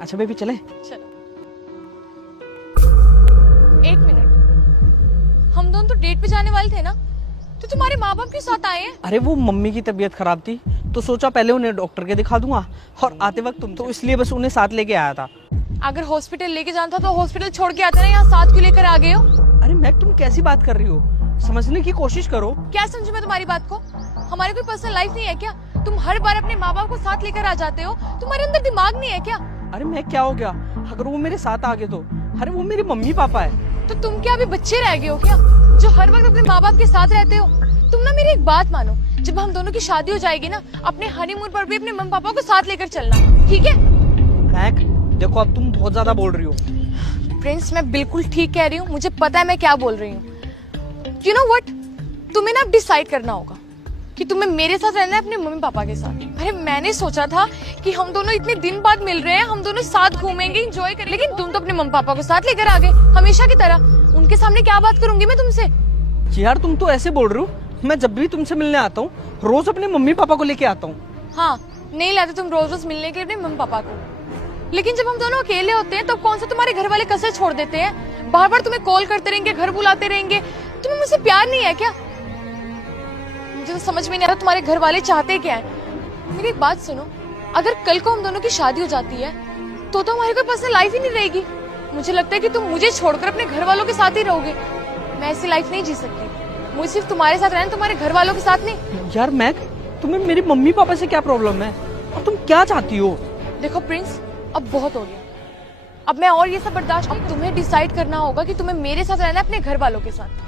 अच्छा बेबी चले। चलो। एक मिनट, हम दोनों तो डेट पे जाने वाले थे ना, तो तुम्हारे माँ बाप के साथ आए हैं? अरे वो मम्मी की तबीयत खराब थी तो सोचा पहले उन्हें डॉक्टर के दिखा दूंगा और आते वक्त तुम, तो इसलिए बस उन्हें साथ लेके आया था। अगर हॉस्पिटल लेके जाना था तो हॉस्पिटल छोड़ के आते ना, यहाँ साथ क्यों लेकर आ गए हो? अरे मैक तुम कैसी बात कर रही हो, समझने की कोशिश करो। क्या समझू मैं तुम्हारी बात को? हमारी कोई पर्सनल लाइफ नहीं है क्या? तुम हर बार अपने माँ बाप को साथ लेकर आ जाते हो, तुम्हारे अंदर दिमाग नहीं है क्या? अरे मैं क्या हो गया अगर वो मेरे साथ आ गए तो? अरे वो मेरे मम्मी पापा है। तो तुम क्या अभी बच्चे रह गए हो क्या, जो हर वक्त अपने माँ बाप के साथ रहते हो? तुम ना मेरी एक बात मानो, जब हम दोनों की शादी हो जाएगी ना, अपने हनीमून पर भी अपने मम्मी पापा को साथ लेकर चलना, ठीक है? मैक देखो अब तुम बहुत ज्यादा बोल रही हो। प्रिंस मैं बिल्कुल ठीक कह रही हूँ, मुझे पता है मैं क्या बोल रही हूँ। यू नो व्हाट, तुम्हें ना अब डिसाइड करना होगा कि तुम्हें मेरे साथ रहना है अपने मम्मी पापा के साथ। अरे मैंने सोचा था कि हम दोनों इतने दिन बाद मिल रहे हैं, हम दोनों साथ घूमेंगे, एंजॉय करेंगे, लेकिन तुम तो अपने मम्मी पापा को साथ लेकर आ गए हमेशा की तरह। उनके सामने क्या बात करूंगी मैं तुमसे? यार तुम तो ऐसे बोल रही हो, मैं जब भी तुमसे मिलने आता हूँ रोज अपने मम्मी पापा को लेके आता हूँ। हाँ, नहीं लाते तुम रोज रोज मिलने के लिए अपने मम्मी पापा को, लेकिन जब हम दोनों अकेले होते हैं तब तो कौन सा तुम्हारे घर वाले कसर छोड़ देते हैं? बार बार तुम्हें कॉल करते रहेंगे, घर बुलाते रहेंगे। तुम्हें मुझसे प्यार नहीं है क्या? मुझे तो समझ में नहीं आ रहा तुम्हारे घर वाले चाहते क्या है। मेरी एक बात सुनो, अगर कल को हम दोनों की शादी हो जाती है तो हमारी कोई पर्सनल लाइफ ही नहीं रहेगी। मुझे लगता है कि तुम मुझे छोड़कर अपने घर वालों के साथ ही रहोगे। मैं ऐसी लाइफ नहीं जी सकती, मुझे सिर्फ तुम्हारे साथ रहना, तुम्हारे घर वालों के साथ नहीं। यार मैक तुम्हें मेरी मम्मी पापा से क्या प्रॉब्लम है और तुम क्या चाहती हो? देखो प्रिंस, अब बहुत हो गया, अब मैं और ये सब बर्दाश्त। अब तुम्हें डिसाइड करना होगा कि तुम्हें मेरे साथ रहना है अपने घर वालों के साथ।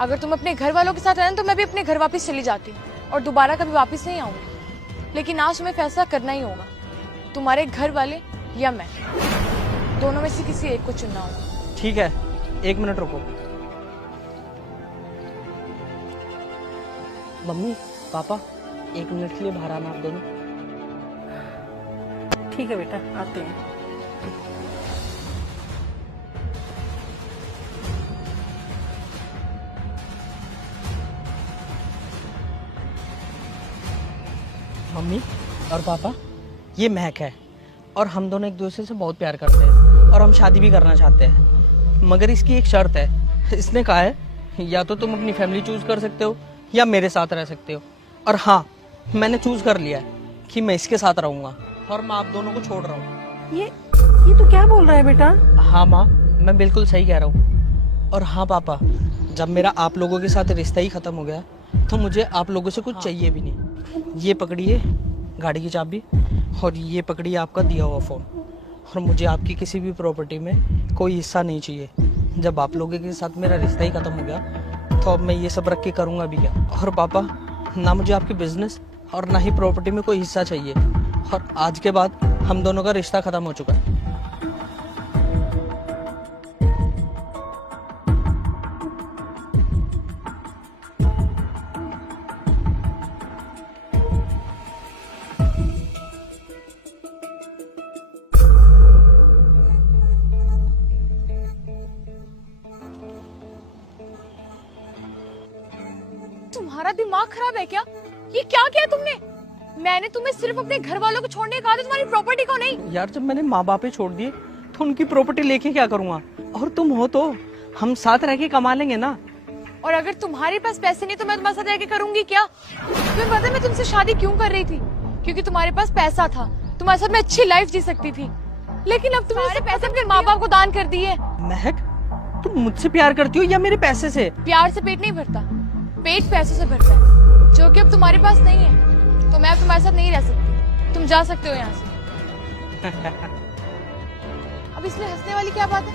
अगर तुम अपने घर वालों के साथ रहना तो मैं भी अपने घर वापस चली जाती हूँ और दोबारा कभी वापस नहीं आऊंगी। लेकिन आज तुम्हें फैसला करना ही होगा, तुम्हारे घर वाले या मैं, दोनों में से किसी एक को चुनना होगा। ठीक है, एक मिनट रुको। मम्मी पापा एक मिनट के लिए बाहर आना आप दोनों। ठीक है बेटा, आते हैं। मम्मी और पापा ये महक है और हम दोनों एक दूसरे से बहुत प्यार करते हैं और हम शादी भी करना चाहते हैं, मगर इसकी एक शर्त है। इसने कहा है या तो तुम अपनी फैमिली चूज कर सकते हो या मेरे साथ रह सकते हो, और हाँ मैंने चूज कर लिया है कि मैं इसके साथ रहूंगा और मैं आप दोनों को छोड़ रहा हूँ। ये तो क्या बोल रहा है बेटा? हाँ माँ मैं बिल्कुल सही कह रहा हूँ। और हाँ पापा, जब मेरा आप लोगों के साथ रिश्ता ही खत्म हो गया तो मुझे आप लोगों से कुछ चाहिए भी नहीं। ये पकड़िए गाड़ी की चाबी और ये पकड़िए आपका दिया हुआ फ़ोन, और मुझे आपकी किसी भी प्रॉपर्टी में कोई हिस्सा नहीं चाहिए। जब आप लोगों के साथ मेरा रिश्ता ही ख़त्म हो गया तो अब मैं ये सब रख के करूँगा भी क्या? और पापा ना मुझे आपके बिजनेस और ना ही प्रॉपर्टी में कोई हिस्सा चाहिए, और आज के बाद हम दोनों का रिश्ता ख़त्म हो चुका है। तुम्हारा दिमाग खराब है क्या? ये क्या किया तुमने? मैंने तुम्हें सिर्फ अपने घर वालों को छोड़ने कहा था, तुम्हारी प्रॉपर्टी को नहीं। यार जब मैंने माँ बाप छोड़ दिए तो उनकी प्रॉपर्टी लेके क्या करूँगा? और तुम हो तो हम साथ रह के कमा लेंगे ना। और अगर तुम्हारे पास पैसे नहीं तो मैं तुम्हारे साथ रह के करूंगी क्या? तुम्हें पता है मैं तुमसे शादी क्यों कर रही थी? क्योंकि तुम्हारे पास पैसा था, तुम्हारे साथ मैं अच्छी लाइफ जी सकती थी। लेकिन अब तुमने पैसे अपने माँ बाप को दान कर दिए। महक तुम मुझसे प्यार करती हो या मेरे पैसे से? प्यार से पेट नहीं भरता, पेट पैसों से भरता है, जो कि अब तुम्हारे पास नहीं है। तो मैं अब तुम्हारे साथ नहीं रह सकती, तुम जा सकते हो यहाँ से। अब इसमें हंसने वाली क्या बात है?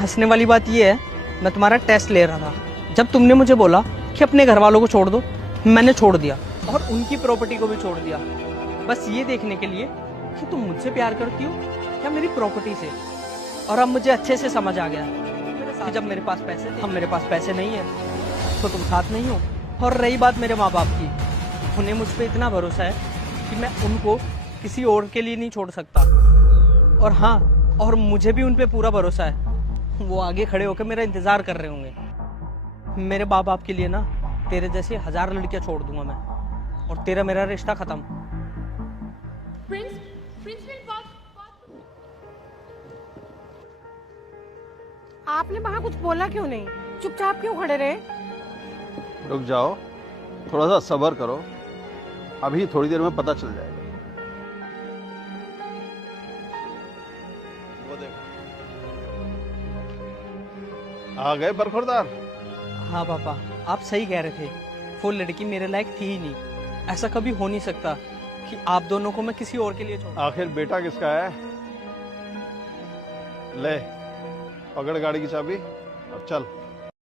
हंसने वाली बात ये है, मैं तुम्हारा टेस्ट ले रहा था, जब तुमने मुझे बोला कि अपने घर वालों को छोड़ दो, मैंने छोड़ दिया और उनकी प्रॉपर्टी को भी छोड़ दिया, बस ये देखने के लिए कि तुम मुझसे प्यार करती हो या मेरी प्रॉपर्टी से। और अब मुझे अच्छे से समझ आ गया कि जब मेरे पास पैसे थे, अब मेरे पास पैसे नहीं है तो तुम साथ नहीं हो। और रही बात मेरे माँ बाप की, उन्हें मुझ पर इतना भरोसा है कि मैं उनको किसी और के लिए नहीं छोड़ सकता। और हाँ, और मुझे भी उन पे पूरा भरोसा है, वो आगे खड़े होकर मेरा इंतजार कर रहे होंगे। मेरे माँ बाप के लिए ना तेरे जैसी 1000 लड़कियां छोड़ दूंगा मैं, और तेरा मेरा रिश्ता खत्म। प्रिंस, प्रिंस मेरी बात आपने वहाँ कुछ बोला क्यों नहीं? चुपचाप क्यों खड़े रहे? रुक जाओ, थोड़ा सा सब्र करो, अभी थोड़ी देर में पता चल जाएगा। वो देखो, आ गए बरखुरदार। हाँ पापा, आप सही कह रहे थे, वो लड़की मेरे लायक थी ही नहीं। ऐसा कभी हो नहीं सकता कि आप दोनों को मैं किसी और के लिए छोड़। आखिर बेटा किसका है? ले, पकड़ गाड़ी की चाबी, अब चल।